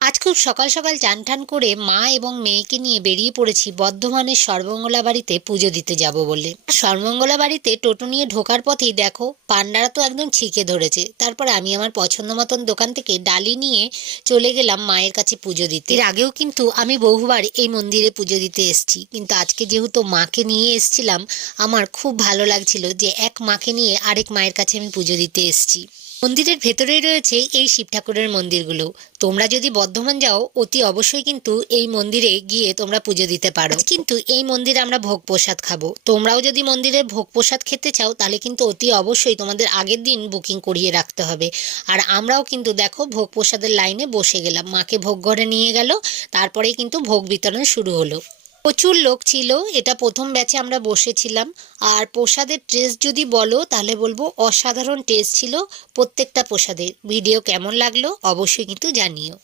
আজ খুব সকাল সকাল চান টান করে মা এবং মেয়েকে নিয়ে বেরিয়ে পড়েছি বর্ধমানের সর্বমঙ্গলা বাড়িতে পুজো দিতে যাব বলে। সর্বমঙ্গলা বাড়িতে টোটো নিয়ে ঢোকার পথেই দেখো পান্ডারা তো একদম ছিকে ধরেছে। তারপর আমি আমার পছন্দ মতন দোকান থেকে ডালি নিয়ে চলে গেলাম মায়ের কাছে পুজো দিতে। এর আগেও কিন্তু আমি বহুবার এই মন্দিরে পুজো দিতে এসেছি, কিন্তু আজকে যেহেতু মাকে নিয়ে এসেছিলাম, আমার খুব ভালো লাগছিল যে এক মাকে নিয়ে আরেক মায়ের কাছে আমি পুজো দিতে এসেছি। মন্দিরের ভেতরেই রয়েছে এই শিব ঠাকুরের মন্দিরগুলো। তোমরা যদি বর্ধমান যাও অতি অবশ্যই কিন্তু এই মন্দিরে গিয়ে তোমরা পুজো দিতে পারো। কিন্তু এই মন্দিরে আমরা ভোগ প্রসাদ খাবো। তোমরাও যদি মন্দিরের ভোগ প্রসাদ খেতে চাও তাহলে কিন্তু অতি অবশ্যই তোমাদের আগের দিন বুকিং করিয়ে রাখতে হবে। আর আমরাও কিন্তু দেখো ভোগ প্রসাদের লাইনে বসে গেলাম, মাকে ভোগ ঘরে নিয়ে গেল, তারপরেই কিন্তু ভোগ বিতরণ শুরু হলো। প্রচুর লোক ছিল, এটা প্রথম ব্যাচে আমরা বসেছিলাম। আর প্রসাদের টেস্ট যদি বলো তাহলে বলবো অসাধারণ টেস্ট ছিল প্রত্যেকটা প্রসাদের। ভিডিও কেমন লাগলো অবশ্যই কিন্তু জানিও।